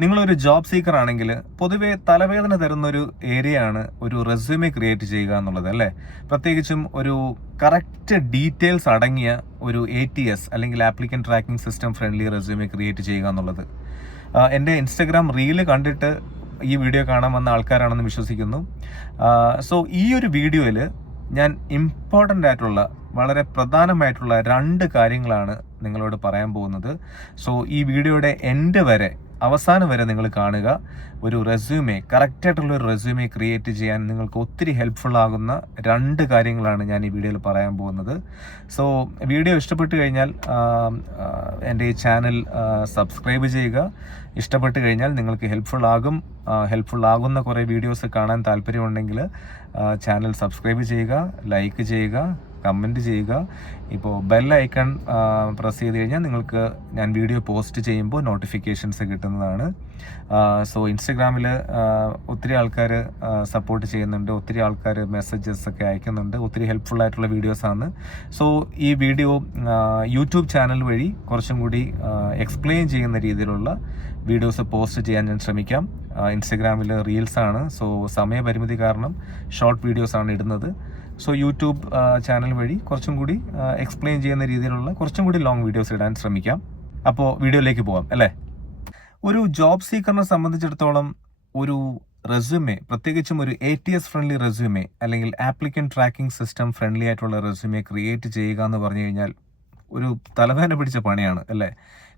നിങ്ങളൊരു job seeker ആണെങ്കിൽ പൊതുവെ തലവേദന തരുന്നൊരു ഏരിയ ആണ് ഒരു റെസ്യൂമെ ക്രിയേറ്റ് ചെയ്യുക എന്നുള്ളത് അല്ലേ. പ്രത്യേകിച്ചും ഒരു കറക്റ്റ് ഡീറ്റെയിൽസ് അടങ്ങിയ ഒരു ATS അല്ലെങ്കിൽ applicant tracking system friendly resume create ചെയ്യുക എന്നുള്ളത്. എൻ്റെ ഇൻസ്റ്റഗ്രാം റീല് കണ്ടിട്ട് ഈ വീഡിയോ കാണാൻ വന്ന ആൾക്കാരാണെന്ന് വിശ്വസിക്കുന്നു. സോ ഈ ഒരു വീഡിയോയിൽ ഞാൻ ഇമ്പോർട്ടൻ്റ് ആയിട്ടുള്ള വളരെ പ്രധാനമായിട്ടുള്ള 2 കാര്യങ്ങളാണ് നിങ്ങളോട് പറയാൻ പോകുന്നത്. സോ ഈ വീഡിയോയുടെ എൻഡ് വരെ, അവസാനം വരെ നിങ്ങൾ കാണുക. ഒരു റെസ്യൂമെ, കറക്റ്റായിട്ടുള്ള ഒരു റെസ്യൂമെ ക്രിയേറ്റ് ചെയ്യാൻ നിങ്ങൾക്ക് ഒത്തിരി ഹെൽപ്ഫുൾ ആകുന്ന 2 കാര്യങ്ങളാണ് ഞാൻ ഈ വീഡിയോയിൽ പറയാൻ പോകുന്നത്. സോ വീഡിയോ ഇഷ്ടപ്പെട്ട് കഴിഞ്ഞാൽ എൻ്റെ ഈ ചാനൽ സബ്സ്ക്രൈബ് ചെയ്യുക. ഇഷ്ടപ്പെട്ട് കഴിഞ്ഞാൽ നിങ്ങൾക്ക് ഹെൽപ്ഫുൾ ആകുന്ന കുറേ വീഡിയോസ് കാണാൻ താല്പര്യമുണ്ടെങ്കിൽ ചാനൽ സബ്സ്ക്രൈബ് ചെയ്യുക, ലൈക്ക് ചെയ്യുക, കമൻറ്റ് ചെയ്യുക. ഇപ്പോൾ ബെൽ ഐക്കൺ പ്രസ് ചെയ്ത് കഴിഞ്ഞാൽ നിങ്ങൾക്ക് ഞാൻ വീഡിയോ പോസ്റ്റ് ചെയ്യുമ്പോൾ നോട്ടിഫിക്കേഷൻസ് കിട്ടുന്നതാണ്. സോ ഇൻസ്റ്റഗ്രാമിൽ ഒത്തിരി ആൾക്കാർ സപ്പോർട്ട് ചെയ്യുന്നുണ്ട്, ഒത്തിരി ആൾക്കാർ മെസ്സേജസ് ഒക്കെ അയക്കുന്നുണ്ട്, ഒത്തിരി ഹെൽപ്ഫുൾ ആയിട്ടുള്ള വീഡിയോസാണ്. സോ ഈ വീഡിയോ യൂട്യൂബ് ചാനൽ വഴി കുറച്ചും കൂടി എക്സ്പ്ലെയിൻ ചെയ്യുന്ന രീതിയിലുള്ള വീഡിയോസ് പോസ്റ്റ് ചെയ്യാൻ ഞാൻ ശ്രമിക്കാം. ഇൻസ്റ്റഗ്രാമിൽ റീൽസാണ്, സോ സമയപരിമിതി കാരണം ഷോർട്ട് വീഡിയോസാണ് ഇടുന്നത്. സോ യൂട്യൂബ് ചാനൽ വഴി കുറച്ചും കൂടി എക്സ്പ്ലെയിൻ ചെയ്യുന്ന രീതിയിലുള്ള കുറച്ചും കൂടി ലോങ് വീഡിയോസ് ഇടാൻ ശ്രമിക്കാം. അപ്പോൾ വീഡിയോയിലേക്ക് പോകാം അല്ലേ. ഒരു ജോബ് സീക്കറിനെ സംബന്ധിച്ചിടത്തോളം ഒരു റെസ്യൂമെ, പ്രത്യേകിച്ചും ഒരു ATS ഫ്രണ്ട്ലി റെസ്യൂമെ അല്ലെങ്കിൽ ആപ്ലിക്കൻ ട്രാക്കിംഗ് സിസ്റ്റം ഫ്രണ്ട്ലി ആയിട്ടുള്ള റെസ്യൂമെ ക്രിയേറ്റ് ചെയ്യുക എന്ന് പറഞ്ഞു കഴിഞ്ഞാൽ ഒരു തലവേദന പിടിച്ച പണിയാണ് അല്ലേ.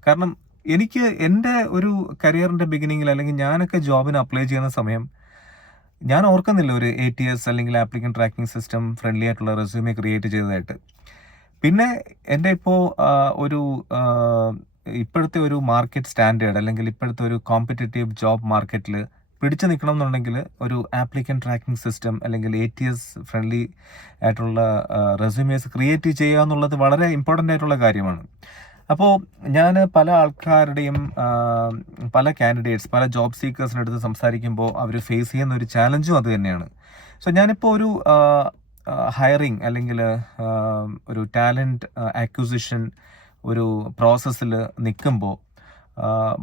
കാരണം എനിക്ക് എൻ്റെ ഒരു കരിയറിൻ്റെ ബിഗിനിങ്ങിൽ, അല്ലെങ്കിൽ ഞാനൊക്കെ ജോബിന് അപ്ലൈ ചെയ്യുന്ന സമയം ഞാൻ ഓർക്കുന്നില്ല ഒരു ATS അല്ലെങ്കിൽ ആപ്ലിക്കൻ ട്രാക്കിംഗ് സിസ്റ്റം ഫ്രണ്ട്ലി ആയിട്ടുള്ള റെസ്യൂമെ ക്രിയേറ്റ് ചെയ്തതായിട്ട്. പിന്നെ എൻ്റെ ഇപ്പോൾ ഒരു ഇപ്പോഴത്തെ ഒരു മാർക്കറ്റ് സ്റ്റാൻഡേർഡ് അല്ലെങ്കിൽ ഇപ്പോഴത്തെ ഒരു കോമ്പറ്റേറ്റീവ് ജോബ് മാർക്കറ്റിൽ പിടിച്ചു നിൽക്കണം എന്നുണ്ടെങ്കിൽ ഒരു ആപ്ലിക്കൻ ട്രാക്കിംഗ് സിസ്റ്റം അല്ലെങ്കിൽ ATS ഫ്രണ്ട്ലി ആയിട്ടുള്ള റെസ്യൂമേസ് ക്രിയേറ്റ് ചെയ്യുക എന്നുള്ളത് വളരെ ഇമ്പോർട്ടൻ്റ് ആയിട്ടുള്ള കാര്യമാണ്. അപ്പോൾ ഞാൻ പല ആൾക്കാരുടെയും പല കാൻഡിഡേറ്റ്സ്, പല ജോബ് സീക്കേഴ്സിൻ്റെ അടുത്ത് സംസാരിക്കുമ്പോൾ അവർ ഫേസ് ചെയ്യുന്ന ഒരു ചാലഞ്ചും അത് തന്നെയാണ്. സോ ഞാനിപ്പോൾ ഒരു ഹയറിങ് അല്ലെങ്കിൽ ഒരു ടാലൻറ്റ് അക്വിസിഷൻ ഒരു പ്രോസസ്സിൽ നിൽക്കുമ്പോൾ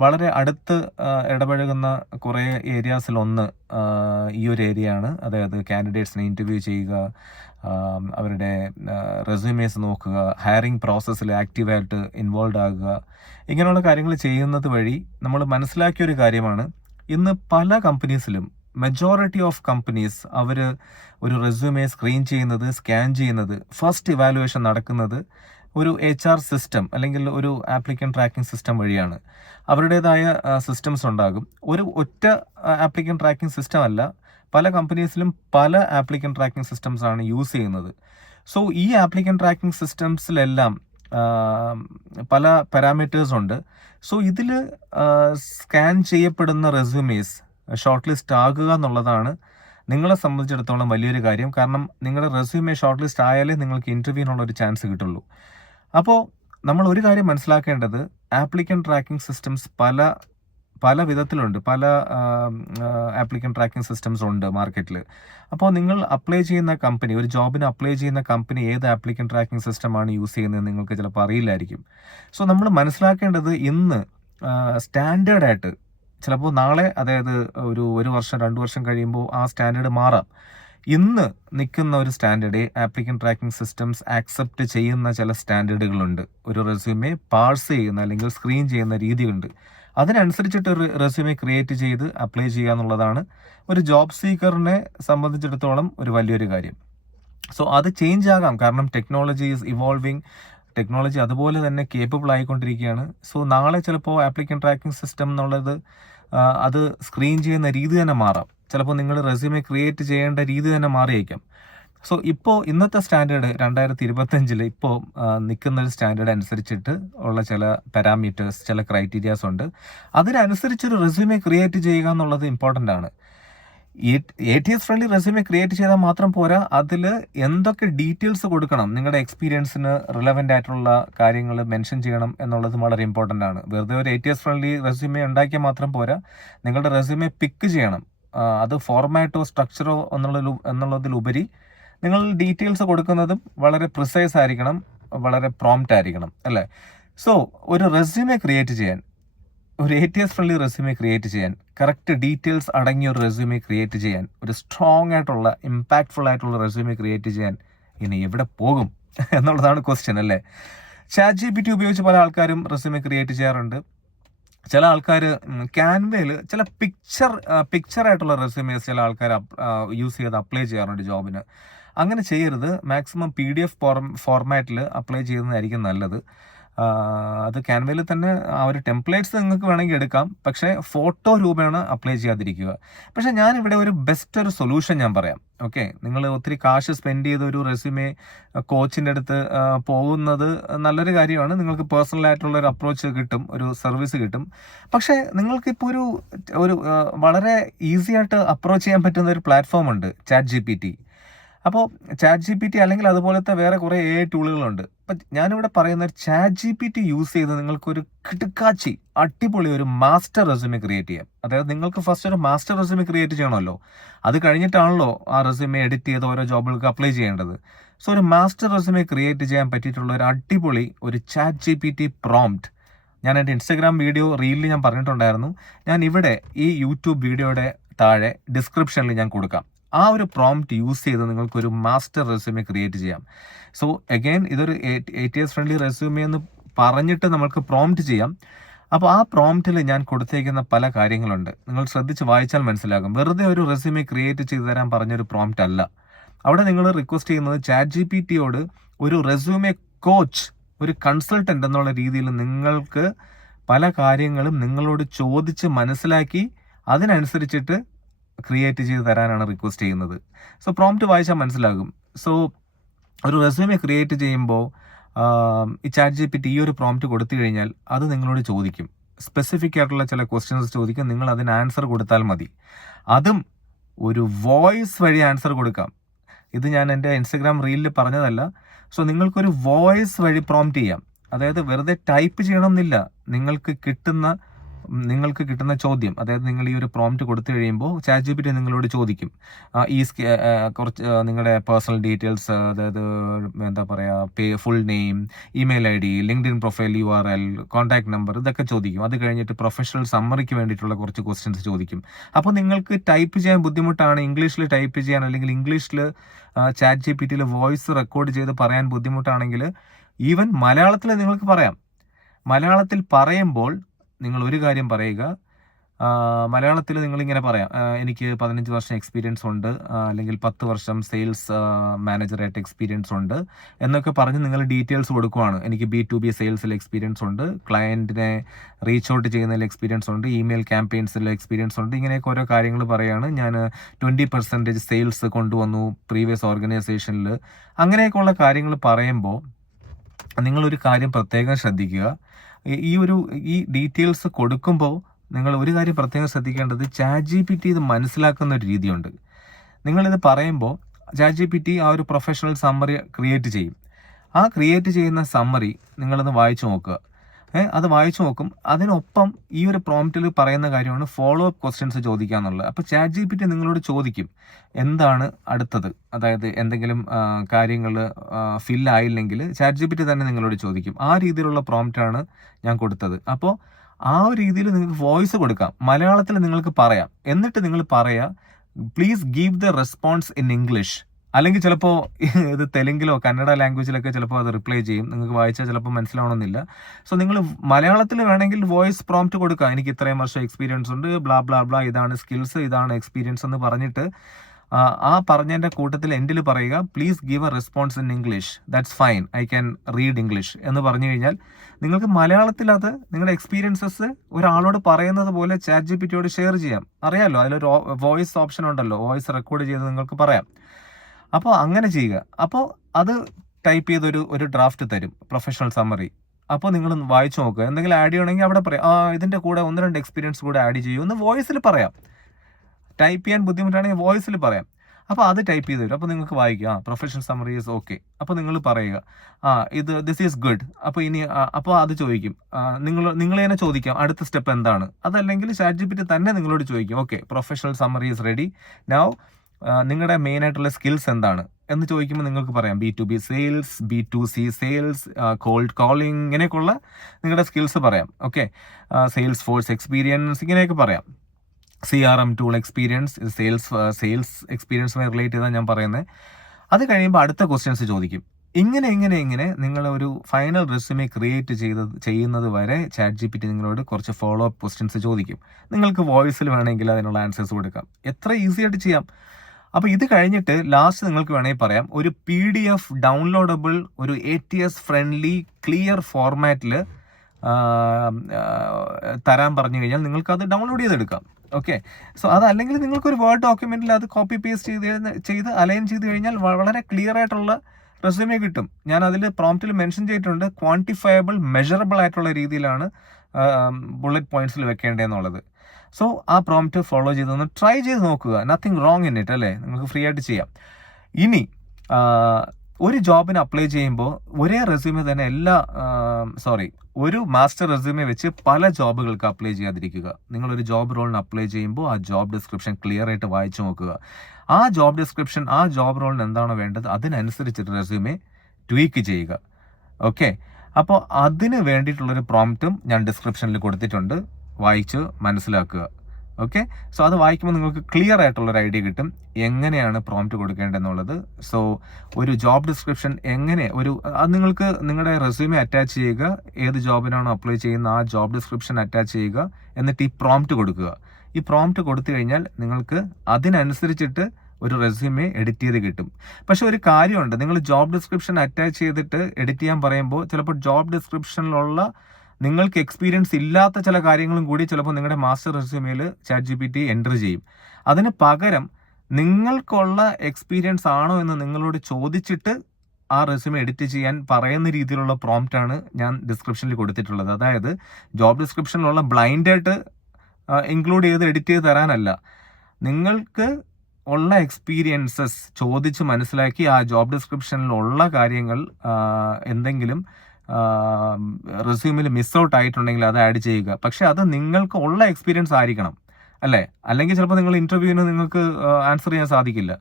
വളരെ അടുത്ത് ഇടപഴകുന്ന കുറേ ഏരിയാസിലൊന്ന് ഈ ഒരു ഏരിയയാണ്. അതായത് കാൻഡിഡേറ്റ്സിനെ ഇൻ്റർവ്യൂ ചെയ്യുക, അവരുടെ റെസ്യൂമേസ് നോക്കുക, ഹയറിംഗ് പ്രോസസ്സിൽ ആക്റ്റീവായിട്ട് ഇൻവോൾവ് ആകുക. ഇങ്ങനെയുള്ള കാര്യങ്ങൾ ചെയ്യുന്നത് വഴി നമ്മൾ മനസ്സിലാക്കിയൊരു കാര്യമാണ്, ഇന്ന് പല കമ്പനീസിലും മെജോറിറ്റി ഓഫ് കമ്പനീസ് അവർ ഒരു റെസ്യൂമെ സ്ക്രീൻ ചെയ്യുന്നത്, സ്കാൻ ചെയ്യുന്നത്, ഫസ്റ്റ് ഇവാലുവേഷൻ നടക്കുന്നത് ഒരു HR സിസ്റ്റം അല്ലെങ്കിൽ ഒരു ആപ്ലിക്കൻ ട്രാക്കിംഗ് സിസ്റ്റം വഴിയാണ്. അവരുടേതായ സിസ്റ്റംസ് ഉണ്ടാകും. ഒറ്റ ആപ്ലിക്കൻ ട്രാക്കിംഗ് സിസ്റ്റം അല്ല, പല കമ്പനീസിലും പല ആപ്ലിക്കൻ ട്രാക്കിംഗ് സിസ്റ്റംസ് ആണ് യൂസ് ചെയ്യുന്നത്. സോ ഈ ആപ്ലിക്കൻ ട്രാക്കിംഗ് സിസ്റ്റംസിലെല്ലാം പല പാരാമീറ്റേഴ്സ് ഉണ്ട്. സോ ഇതിൽ സ്കാൻ ചെയ്യപ്പെടുന്ന റെസ്യൂമേസ് ഷോർട്ട് ലിസ്റ്റ് ആകുക എന്നുള്ളതാണ് നിങ്ങളെ സംബന്ധിച്ചിടത്തോളം വലിയൊരു കാര്യം. കാരണം നിങ്ങളുടെ റെസ്യൂമെ ഷോർട്ട് ലിസ്റ്റ് ആയാലേ നിങ്ങൾക്ക് ഇൻ്റർവ്യൂവിനുള്ള ഒരു ചാൻസ് കിട്ടുള്ളൂ. അപ്പോൾ നമ്മൾ ഒരു കാര്യം മനസ്സിലാക്കേണ്ടത്, ആപ്ലിക്കൻ ട്രാക്കിംഗ് സിസ്റ്റംസ് പല വിധത്തിലുണ്ട്. പല ആപ്ലിക്കൻ ട്രാക്കിംഗ് സിസ്റ്റംസ് ഉണ്ട് മാർക്കറ്റിൽ. അപ്പോൾ നിങ്ങൾ അപ്ലൈ ചെയ്യുന്ന കമ്പനി, ഒരു ജോബിന് അപ്ലൈ ചെയ്യുന്ന കമ്പനി ഏത് ആപ്ലിക്കൻ ട്രാക്കിംഗ് സിസ്റ്റമാണ് യൂസ് ചെയ്യുന്നത് നിങ്ങൾക്ക് ചിലപ്പോൾ അറിയില്ലായിരിക്കും. സോ നമ്മൾ മനസ്സിലാക്കേണ്ടത്, ഇന്ന് സ്റ്റാൻഡേർഡായിട്ട് ചിലപ്പോൾ നാളെ, അതായത് ഒരു വർഷം 2 വർഷം കഴിയുമ്പോൾ ആ സ്റ്റാൻഡേർഡ് മാറാം. ഇന്ന് നിൽക്കുന്ന ഒരു standard applicant tracking systems accept ചെയ്യുന്ന ചില സ്റ്റാൻഡേർഡുകളുണ്ട്. ഒരു റെസ്യൂമെ പാഴ്സ് ചെയ്യുന്ന അല്ലെങ്കിൽ സ്ക്രീൻ ചെയ്യുന്ന രീതിയുണ്ട്. അതിനനുസരിച്ചിട്ട് ഒരു റെസ്യൂമെ ക്രിയേറ്റ് ചെയ്ത് അപ്ലൈ ചെയ്യുക എന്നുള്ളതാണ് ഒരു ജോബ് സീക്കറിനെ സംബന്ധിച്ചിടത്തോളം ഒരു വലിയൊരു കാര്യം. സോ അത് ചേഞ്ച് ആകാം, കാരണം ടെക്നോളജി ഈസ് ഇവോൾവിങ്. ടെക്നോളജി അതുപോലെ തന്നെ കേപ്പബിൾ ആയിക്കൊണ്ടിരിക്കുകയാണ്. സോ നാളെ ചിലപ്പോൾ ആപ്ലിക്കൻ ട്രാക്കിംഗ് സിസ്റ്റം എന്നുള്ളത് അത് സ്ക്രീൻ ചെയ്യുന്ന രീതി തന്നെ മാറാം. ചിലപ്പോൾ നിങ്ങൾ റെസ്യൂമെ ക്രിയേറ്റ് ചെയ്യേണ്ട രീതി തന്നെ മാറിയേക്കാം. സോ ഇപ്പോൾ ഇന്നത്തെ സ്റ്റാൻഡേർഡ് 2025 ഇപ്പോൾ നിൽക്കുന്ന ഒരു സ്റ്റാൻഡേർഡ് അനുസരിച്ചിട്ട് ഉള്ള ചില പാരാമീറ്റേഴ്സ്, ചില ക്രൈറ്റീരിയാസ് ഉണ്ട്. അതിനനുസരിച്ചൊരു റെസ്യൂമെ ക്രിയേറ്റ് ചെയ്യുക എന്നുള്ളത് ഇമ്പോർട്ടൻ്റ് ആണ്. ATS ഫ്രണ്ട്ലി റെസ്യൂമെ ക്രിയേറ്റ് ചെയ്താൽ മാത്രം പോരാ, അതിൽ എന്തൊക്കെ ഡീറ്റെയിൽസ് കൊടുക്കണം, നിങ്ങളുടെ എക്സ്പീരിയൻസിന് റിലവൻ്റ് ആയിട്ടുള്ള കാര്യങ്ങൾ മെൻഷൻ ചെയ്യണം എന്നുള്ളത് വളരെ ഇമ്പോർട്ടൻ്റ് ആണ്. വെറുതെ ഒരു ATS ഫ്രണ്ട്ലി റെസ്യൂമെ ഉണ്ടാക്കിയാൽ മാത്രം പോരാ, നിങ്ങളുടെ റെസ്യൂമെ പിക്ക് ചെയ്യണം. അത് ഫോർമാറ്റോ സ്ട്രക്ചറോ എന്നുള്ളതിലുപരി നിങ്ങൾ ഡീറ്റെയിൽസ് കൊടുക്കുന്നതും വളരെ പ്രിസൈസ് ആയിരിക്കണം, വളരെ പ്രോംപ്റ്റ് ആയിരിക്കണം അല്ലേ. സോ ഒരു റെസ്യൂമെ ക്രിയേറ്റ് ചെയ്യാൻ ഒരു ATS ഫ്രണ്ട്ലി റെസ്യൂമെ ക്രിയേറ്റ് ചെയ്യാൻ, കറക്റ്റ് ഡീറ്റെയിൽസ് അടങ്ങിയ ഒരു റെസ്യൂമെ ക്രിയേറ്റ് ചെയ്യാൻ, ഒരു സ്ട്രോങ് ആയിട്ടുള്ള ഇമ്പാക്ട്ഫുൾ ആയിട്ടുള്ള റെസ്യൂമെ ക്രിയേറ്റ് ചെയ്യാൻ ഇനി എവിടെ പോകും എന്നുള്ളതാണ് ക്വസ്റ്റ്യൻ അല്ലേ. ChatGPT ഉപയോഗിച്ച് പല ആൾക്കാരും റെസ്യൂമെ ക്രിയേറ്റ് ചെയ്യാറുണ്ട്. ചില ആൾക്കാർ ക്യാൻവയിൽ ചില പിക്ചറായിട്ടുള്ള റെസ്യൂമേസ് ചില ആൾക്കാർ യൂസ് ചെയ്ത് അപ്ലൈ ചെയ്യാറുണ്ട് ജോബിന്. അങ്ങനെ ചെയ്യരുത്. മാക്സിമം PDF ഫോർമാറ്റിൽ അപ്ലൈ ചെയ്യുന്നതായിരിക്കും നല്ലത്. അത് ക്യാൻവയിൽ തന്നെ ആ ഒരു ടെംപ്ലേറ്റ്സ് നിങ്ങൾക്ക് വേണമെങ്കിൽ എടുക്കാം, പക്ഷേ ഫോട്ടോ രൂപേണ അപ്ലൈ ചെയ്യാതിരിക്കുക. പക്ഷേ ഞാനിവിടെ ഒരു ബെസ്റ്റ് സൊല്യൂഷൻ ഞാൻ പറയാം. ഓക്കെ, നിങ്ങൾ ഒത്തിരി കാശ് സ്പെൻഡ് ചെയ്ത് ഒരു റെസ്യൂമെ കോച്ചിൻ്റെ അടുത്ത് പോകുന്നത് നല്ലൊരു കാര്യമാണ്. നിങ്ങൾക്ക് പേഴ്സണലായിട്ടുള്ള ഒരു അപ്രോച്ച് കിട്ടും, ഒരു സർവീസ് കിട്ടും. പക്ഷേ നിങ്ങൾക്കിപ്പോൾ ഒരു വളരെ ഈസി ആയിട്ട് അപ്രോച്ച് ചെയ്യാൻ പറ്റുന്ന ഒരു പ്ലാറ്റ്ഫോം ഉണ്ട്, ChatGPT. അപ്പോൾ ChatGPT അല്ലെങ്കിൽ അതുപോലത്തെ വേറെ കുറേ AI ടൂളുകളുണ്ട്. അപ്പം ഞാനിവിടെ പറയുന്ന ChatGPT യൂസ് ചെയ്ത് നിങ്ങൾക്കൊരു കിടുക്കാച്ചി അടിപൊളി ഒരു മാസ്റ്റർ റെസ്യൂമെ ക്രിയേറ്റ് ചെയ്യാം. അതായത് നിങ്ങൾക്ക് ഫസ്റ്റ് ഒരു മാസ്റ്റർ റെസ്യൂമെ ക്രിയേറ്റ് ചെയ്യണമല്ലോ, അത് കഴിഞ്ഞിട്ടാണല്ലോ ആ റെസ്യൂമെ എഡിറ്റ് ചെയ്ത് ഓരോ ജോബുകൾക്ക് അപ്ലൈ ചെയ്യേണ്ടത്. സോ ഒരു മാസ്റ്റർ റെസ്യൂമെ ക്രിയേറ്റ് ചെയ്യാൻ പറ്റിയിട്ടുള്ള ഒരു അടിപൊളി ഒരു ChatGPT പ്രോംപ്റ്റ് ഞാൻ എൻ്റെ ഇൻസ്റ്റഗ്രാം വീഡിയോ റീലിൽ ഞാൻ പറഞ്ഞിട്ടുണ്ടായിരുന്നു. ഞാൻ ഇവിടെ ഈ യൂട്യൂബ് വീഡിയോയുടെ താഴെ ഡിസ്ക്രിപ്ഷനിൽ ഞാൻ കൊടുക്കാം. ആ ഒരു പ്രോംപ്റ്റ് യൂസ് ചെയ്ത് നിങ്ങൾക്കൊരു മാസ്റ്റർ റെസ്യൂമെ ക്രിയേറ്റ് ചെയ്യാം. സോ അഗൈൻ ഇതൊരു ATS ഫ്രണ്ട്ലി റെസ്യൂമെ എന്ന് പറഞ്ഞിട്ട് നമുക്ക് പ്രോംപ്റ്റ് ചെയ്യാം. അപ്പോൾ ആ പ്രോംപ്റ്റിൽ ഞാൻ കൊടുത്തേക്കുന്ന പല കാര്യങ്ങളുണ്ട്, നിങ്ങൾ ശ്രദ്ധിച്ച് വായിച്ചാൽ മനസ്സിലാകും. വെറുതെ ഒരു റെസ്യൂമെ ക്രിയേറ്റ് ചെയ്ത് തരാൻ പറഞ്ഞൊരു പ്രോംപ്റ്റ് അല്ല. അവിടെ നിങ്ങൾ റിക്വസ്റ്റ് ചെയ്യുന്നത് ChatGPTയോട് ഒരു റെസ്യൂമെ കോച്ച്, ഒരു കൺസൾട്ടൻ്റ് എന്നുള്ള രീതിയിൽ നിങ്ങൾക്ക് പല കാര്യങ്ങളും നിങ്ങളോട് ചോദിച്ച് മനസ്സിലാക്കി അതിനനുസരിച്ചിട്ട് ക്രിയേറ്റ് ചെയ്ത് തരാനാണ് റിക്വസ്റ്റ് ചെയ്യുന്നത്. സോ പ്രോംപ്റ്റ് വായിച്ചാൽ മനസ്സിലാകും. സോ ഒരു റെസ്യൂമെ ക്രിയേറ്റ് ചെയ്യുമ്പോൾ ഈ ChatGPT ഈ ഒരു പ്രോംപ്റ്റ് കൊടുത്തു കഴിഞ്ഞാൽ അത് നിങ്ങളോട് ചോദിക്കും, സ്പെസിഫിക് ആയിട്ടുള്ള ചില ക്വസ്റ്റ്യൻസ് ചോദിക്കും. നിങ്ങൾ അതിന് ആൻസർ കൊടുത്താൽ മതി. അതും ഒരു വോയിസ് വഴി ആൻസർ കൊടുക്കാം. ഇത് ഞാൻ എൻ്റെ ഇൻസ്റ്റഗ്രാം റീലിൽ പറഞ്ഞതല്ല. സോ നിങ്ങൾക്കൊരു വോയിസ് വഴി പ്രോംപ്റ്റ് ചെയ്യാം. അതായത് വെറുതെ ടൈപ്പ് ചെയ്യണമെന്നില്ല. നിങ്ങൾക്ക് കിട്ടുന്ന ചോദ്യം, അതായത് നിങ്ങൾ ഈ ഒരു പ്രോംപ്റ്റ് കൊടുത്തു കഴിയുമ്പോൾ ChatGPT നിങ്ങളോട് ചോദിക്കും കുറച്ച് നിങ്ങളുടെ പേഴ്സണൽ ഡീറ്റെയിൽസ്, അതായത് എന്താ പറയുക, full name, email ID, LinkedIn profile URL, contact number, ഇതൊക്കെ ചോദിക്കും. അത് കഴിഞ്ഞിട്ട് പ്രൊഫഷണൽ സമ്മറിക്ക് വേണ്ടിയിട്ടുള്ള കുറച്ച് ക്വസ്റ്റ്യൻസ് ചോദിക്കും. അപ്പോൾ നിങ്ങൾക്ക് ടൈപ്പ് ചെയ്യാൻ ബുദ്ധിമുട്ടാണ്, ഇംഗ്ലീഷിൽ ടൈപ്പ് ചെയ്യാൻ അല്ലെങ്കിൽ ഇംഗ്ലീഷിൽ ChatGPTയിൽ വോയിസ് റെക്കോർഡ് ചെയ്ത് പറയാൻ ബുദ്ധിമുട്ടാണെങ്കിൽ ഈവൻ മലയാളത്തിൽ നിങ്ങൾക്ക് പറയാം. മലയാളത്തിൽ പറയുമ്പോൾ നിങ്ങൾ ഒരു കാര്യം പറയുക, മലയാളത്തിൽ നിങ്ങളിങ്ങനെ പറയാം, എനിക്ക് 15 വർഷം എക്സ്പീരിയൻസ് ഉണ്ട്, അല്ലെങ്കിൽ 10 വർഷം സെയിൽസ് മാനേജറായിട്ട് എക്സ്പീരിയൻസ് ഉണ്ട് എന്നൊക്കെ പറഞ്ഞ് നിങ്ങൾ ഡീറ്റെയിൽസ് കൊടുക്കുവാണ്. എനിക്ക് B2B സെയിൽസിൽ എക്സ്പീരിയൻസ് ഉണ്ട്, ക്ലയൻറ്റിനെ റീച്ച് ഔട്ട് ചെയ്യുന്നതിൽ എക്സ്പീരിയൻസ് ഉണ്ട്, ഇമെയിൽ ക്യാമ്പയിൻസിൽ എക്സ്പീരിയൻസ് ഉണ്ട്, ഇങ്ങനെയൊക്കെ ഓരോ കാര്യങ്ങൾ പറയുകയാണ്. ഞാൻ 20% സെയിൽസ് കൊണ്ടുവന്നു പ്രീവിയസ് ഓർഗനൈസേഷനിൽ. അങ്ങനെയൊക്കെയുള്ള കാര്യങ്ങൾ പറയുമ്പോൾ നിങ്ങളൊരു കാര്യം പ്രത്യേകം ശ്രദ്ധിക്കുക. ഈ ഡീറ്റെയിൽസ് കൊടുക്കുമ്പോൾ നിങ്ങൾ ഒരു കാര്യം പ്രത്യേകം ശ്രദ്ധിക്കേണ്ടത്, ChatGPT ഇത് മനസ്സിലാക്കുന്ന ഒരു രീതിയുണ്ട്. നിങ്ങളിത് പറയുമ്പോൾ ChatGPT ആ ഒരു പ്രൊഫഷണൽ സമ്മറി ക്രിയേറ്റ് ചെയ്യും. ആ ക്രിയേറ്റ് ചെയ്യുന്ന സമ്മറി നിങ്ങളത് വായിച്ചു നോക്കുക. അത് വായിച്ചു നോക്കും. അതിനൊപ്പം ഈ ഒരു പ്രോംപ്റ്റിൽ പറയുന്ന കാര്യമാണ് ഫോളോ അപ്പ് ക്വസ്റ്റ്യൻസ് ചോദിക്കുക എന്നുള്ളത്. അപ്പോൾ ChatGPT നിങ്ങളോട് ചോദിക്കും എന്താണ് അടുത്തത്, അതായത് എന്തെങ്കിലും കാര്യങ്ങൾ ഫില്ലായില്ലെങ്കിൽ ChatGPT തന്നെ നിങ്ങളോട് ചോദിക്കും. ആ രീതിയിലുള്ള പ്രോംപ്റ്റാണ് ഞാൻ കൊടുത്തത്. അപ്പോൾ ആ ഒരു രീതിയിൽ നിങ്ങൾക്ക് വോയിസ് കൊടുക്കാം, മലയാളത്തിൽ നിങ്ങൾക്ക് പറയാം. എന്നിട്ട് നിങ്ങൾ പറയുക, please give the response in English. അല്ലെങ്കിൽ ചിലപ്പോൾ ഇത് തെലുങ്കിലോ കന്നഡ ലാംഗ്വേജിലൊക്കെ ചിലപ്പോൾ അത് റിപ്ലൈ ചെയ്യും, നിങ്ങൾക്ക് വായിച്ചാൽ ചിലപ്പോൾ മനസ്സിലാവണമെന്നില്ല. സോ നിങ്ങൾ മലയാളത്തിൽ വേണമെങ്കിൽ വോയിസ് പ്രോംപ്റ്റ് കൊടുക്കുക, എനിക്ക് ഇത്രയും വർഷം എക്സ്പീരിയൻസ് ഉണ്ട്, ബ്ലാ ബ്ലാ ബ്ലാ, ഇതാണ് സ്കിൽസ്, ഇതാണ് എക്സ്പീരിയൻസ് എന്ന് പറഞ്ഞിട്ട് ആ പറഞ്ഞതിൻ്റെ കൂട്ടത്തിൽ എൻഡിൽ പറയുക, please give A response in English, that's fine, I can read English എന്ന് പറഞ്ഞു കഴിഞ്ഞാൽ നിങ്ങൾക്ക് മലയാളത്തിൽ അത് നിങ്ങളുടെ എക്സ്പീരിയൻസസ് ഒരാളോട് പറയുന്നത് പോലെ ChatGPTയോട് ഷെയർ ചെയ്യാം. അറിയാമല്ലോ, അതിലൊരു വോയിസ് ഓപ്ഷൻ ഉണ്ടല്ലോ, വോയിസ് റെക്കോർഡ് ചെയ്ത് നിങ്ങൾക്ക് പറയാം. അപ്പോൾ അങ്ങനെ ചെയ്യുക. അപ്പോൾ അത് ടൈപ്പ് ചെയ്തൊരു ഡ്രാഫ്റ്റ് തരും, പ്രൊഫഷണൽ സമ്മറി. അപ്പോൾ നിങ്ങൾ വായിച്ചു നോക്കുക. എന്തെങ്കിലും ആഡ് ചെയ്യണമെങ്കിൽ അവിടെ പറയാം, ഇതിൻ്റെ കൂടെ 1-2 എക്സ്പീരിയൻസ് കൂടെ ആഡ് ചെയ്യൂ എന്ന് വോയിസിൽ പറയാം. ടൈപ്പ് ചെയ്യാൻ ബുദ്ധിമുട്ടാണെങ്കിൽ വോയിസിൽ പറയാം. അപ്പോൾ അത് ടൈപ്പ് ചെയ്ത് തരും. അപ്പോൾ നിങ്ങൾക്ക് വായിക്കുക, പ്രൊഫഷണൽ സമ്മറി ഈസ് ഓക്കെ. അപ്പോൾ നിങ്ങൾ പറയുക, ദിസ് ഈസ് ഗുഡ്. അപ്പോൾ ഇനി അപ്പോൾ അത് ചോദിക്കും, നിങ്ങൾ തന്നെ ചോദിക്കാം അടുത്ത സ്റ്റെപ്പ് എന്താണ്. അതല്ലെങ്കിൽ ChatGPT തന്നെ നിങ്ങളോട് ചോദിക്കും, okay professional summary is ready, now നിങ്ങളുടെ മെയിൻ ആയിട്ടുള്ള സ്കിൽസ് എന്താണ് എന്ന് ചോദിക്കുമ്പോൾ നിങ്ങൾക്ക് പറയാം B2B sales, B2C sales, called calling, ഇങ്ങനെയൊക്കെയുള്ള നിങ്ങളുടെ സ്കിൽസ് പറയാം. ഓക്കെ, സെയിൽസ് ഫോഴ്സ് എക്സ്പീരിയൻസ്, ഇങ്ങനെയൊക്കെ പറയാം. CRM ടൂൾ എക്സ്പീരിയൻസ്, സെയിൽസ് എക്സ്പീരിയൻസുമായി റിലേറ്റ് ചെയ്താൽ ഞാൻ പറയുന്നത്. അത് കഴിയുമ്പോൾ അടുത്ത ക്വസ്റ്റ്യൻസ് ചോദിക്കും. ഇങ്ങനെ നിങ്ങൾ ഒരു ഫൈനൽ റെസ്യൂമെ ക്രിയേറ്റ് ചെയ്യുന്നത് വരെ ChatGPT നിങ്ങളോട് കുറച്ച് ഫോളോ അപ്പ് ക്വസ്റ്റ്യൻസ് ചോദിക്കും. നിങ്ങൾക്ക് വോയിസിൽ വേണമെങ്കിൽ അതിനുള്ള ആൻസേഴ്സ് കൊടുക്കാം. എത്ര ഈസി ആയിട്ട് ചെയ്യാം. അപ്പോൾ ഇത് കഴിഞ്ഞിട്ട് ലാസ്റ്റ് നിങ്ങൾക്ക് വേണമെങ്കിൽ പറയാം, ഒരു PDF ഡൗൺലോഡബിൾ, ഒരു ATS ഫ്രണ്ട്ലി ക്ലിയർ ഫോർമാറ്റിൽ തരാൻ പറഞ്ഞു കഴിഞ്ഞാൽ നിങ്ങൾക്ക് അത് ഡൗൺലോഡ് ചെയ്തെടുക്കാം. ഓക്കെ, സോ അതല്ലെങ്കിൽ നിങ്ങൾക്കൊരു വേർഡ് ഡോക്യുമെന്റിൽ അത് കോപ്പി പേസ്റ്റ് ചെയ്ത് അലൈൻ ചെയ്ത് കഴിഞ്ഞാൽ വളരെ ക്ലിയർ ആയിട്ടുള്ള റെസ്യൂമെ കിട്ടും. ഞാൻ അതിൽ പ്രോംപ്റ്റിൽ മെൻഷൻ ചെയ്തിട്ടുണ്ട്, ക്വാണ്ടിഫയബിൾ, മെഷറബിൾ ആയിട്ടുള്ള രീതിയിലാണ് ബുള്ളറ്റ് പോയിന്റ്സിൽ വെക്കേണ്ടതെന്നുള്ളത്. സോ ആ പ്രോംപ്റ്റ് ഫോളോ ചെയ്തൊന്ന് ട്രൈ ചെയ്ത് നോക്കുക. നത്തിങ് റോങ് ഇൻ ഇറ്റ്, അല്ലേ? നിങ്ങൾക്ക് ഫ്രീ ആയിട്ട് ചെയ്യാം. ഇനി ഒരു ജോബിന് അപ്ലൈ ചെയ്യുമ്പോൾ ഒരേ റെസ്യൂമെ തന്നെ ഒരു മാസ്റ്റർ റെസ്യൂമെ വെച്ച് പല ജോബുകൾക്ക് അപ്ലൈ ചെയ്യാതിരിക്കുക. നിങ്ങളൊരു ജോബ് റോളിന് അപ്ലൈ ചെയ്യുമ്പോൾ ആ ജോബ് ഡിസ്ക്രിപ്ഷൻ ക്ലിയർ ആയിട്ട് വായിച്ചു നോക്കുക. ആ ജോബ് ഡിസ്ക്രിപ്ഷൻ ആ ജോബ് റോളിന് എന്താണോ വേണ്ടത് അതിനനുസരിച്ചിട്ട് റെസ്യൂമെ ട്വീക്ക് ചെയ്യുക. ഓക്കെ, അപ്പോൾ അതിന് വേണ്ടിയിട്ടുള്ളൊരു പ്രോംപ്റ്റും ഞാൻ ഡിസ്ക്രിപ്ഷനിൽ കൊടുത്തിട്ടുണ്ട്, വായിച്ച് മനസ്സിലാക്കുക. ഓക്കെ, സോ അത് വായിക്കുമ്പോൾ നിങ്ങൾക്ക് ക്ലിയർ ആയിട്ടുള്ളൊരു ഐഡിയ കിട്ടും എങ്ങനെയാണ് പ്രോംപ്റ്റ് കൊടുക്കേണ്ടതെന്നുള്ളത്. സോ ഒരു ജോബ് ഡിസ്ക്രിപ്ഷൻ അത് നിങ്ങൾക്ക് നിങ്ങളുടെ റെസ്യൂമെ അറ്റാച്ച് ചെയ്യുക, ഏത് ജോബിനാണോ അപ്ലൈ ചെയ്യുന്ന ആ ജോബ് ഡിസ്ക്രിപ്ഷൻ അറ്റാച്ച് ചെയ്യുക, എന്നിട്ട് ഈ പ്രോംപ്റ്റ് കൊടുക്കുക. ഈ പ്രോംപ്റ്റ് കൊടുത്തു കഴിഞ്ഞാൽ നിങ്ങൾക്ക് അതിനനുസരിച്ചിട്ട് ഒരു റെസ്യൂമെ എഡിറ്റ് ചെയ്ത് കിട്ടും. പക്ഷെ ഒരു കാര്യമുണ്ട്, നിങ്ങൾ ജോബ് ഡിസ്ക്രിപ്ഷൻ അറ്റാച്ച് ചെയ്തിട്ട് എഡിറ്റ് ചെയ്യാൻ പറയുമ്പോൾ ചിലപ്പോൾ ജോബ് ഡിസ്ക്രിപ്ഷനിലുള്ള നിങ്ങൾക്ക് എക്സ്പീരിയൻസ് ഇല്ലാത്ത ചില കാര്യങ്ങളും കൂടി ചിലപ്പോൾ നിങ്ങളുടെ മാസ്റ്റർ റെസ്യൂമെയിൽ ChatGPT എൻ്റർ ചെയ്യും. അതിന് പകരം നിങ്ങൾക്കുള്ള എക്സ്പീരിയൻസ് ആണോ എന്ന് നിങ്ങളോട് ചോദിച്ചിട്ട് ആ റെസ്യൂമെ എഡിറ്റ് ചെയ്യാൻ പറയുന്ന രീതിയിലുള്ള പ്രോംപ്റ്റാണ് ഞാൻ ഡിസ്ക്രിപ്ഷനിൽ കൊടുത്തിട്ടുള്ളത്. അതായത് ജോബ് ഡിസ്ക്രിപ്ഷനിലുള്ള ബ്ലൈൻഡായിട്ട് ഇൻക്ലൂഡ് ചെയ്ത് എഡിറ്റ് ചെയ്ത് തരാനല്ല, നിങ്ങൾക്ക് ഉള്ള എക്സ്പീരിയൻസസ് ചോദിച്ച് മനസ്സിലാക്കി ആ ജോബ് ഡിസ്ക്രിപ്ഷനിലുള്ള കാര്യങ്ങൾ എന്തെങ്കിലും റെസ്യൂമിൽ മിസ് ഔട്ട് ആയിട്ടുണ്ടെങ്കിൽ അത് ആഡ് ചെയ്യുക. പക്ഷെ അത് നിങ്ങൾക്ക് ഉള്ള എക്സ്പീരിയൻസ് ആയിരിക്കണം, അല്ലേ? അല്ലെങ്കിൽ ചിലപ്പോൾ നിങ്ങൾ ഇൻ്റർവ്യൂവിന് നിങ്ങൾക്ക് ആൻസർ ചെയ്യാൻ സാധിക്കില്ല.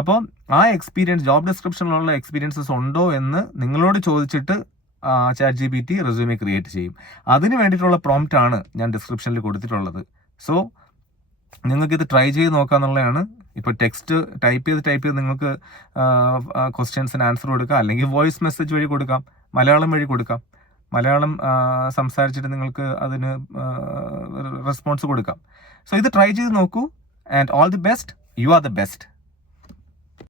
അപ്പോൾ ആ എക്സ്പീരിയൻസ്, ജോബ് ഡിസ്ക്രിപ്ഷനിലുള്ള എക്സ്പീരിയൻസസ് ഉണ്ടോ എന്ന് നിങ്ങളോട് ചോദിച്ചിട്ട് ChatGPT റെസ്യൂമെ ക്രിയേറ്റ് ചെയ്യും. അതിന് വേണ്ടിയിട്ടുള്ള പ്രോംപ്റ്റാണ് ഞാൻ ഡിസ്ക്രിപ്ഷനിൽ കൊടുത്തിട്ടുള്ളത്. സോ നിങ്ങൾക്കിത് ട്രൈ ചെയ്ത് നോക്കാന്നുള്ളതാണ്. ഇപ്പോൾ ടെക്സ്റ്റ് ടൈപ്പ് ചെയ്ത് നിങ്ങൾക്ക് ക്വസ്റ്റ്യൻസിന് ആൻസർ കൊടുക്കാം, അല്ലെങ്കിൽ വോയിസ് മെസ്സേജ് വഴി കൊടുക്കാം, മലയാളം വഴി കൊടുക്കാം. മലയാളം സംസാരിച്ചിട്ട് നിങ്ങൾക്ക് അതിന് റെസ്പോൺസ് കൊടുക്കാം. സോ ഇത് ട്രൈ ചെയ്ത് നോക്കൂ. And all the best. You are the best.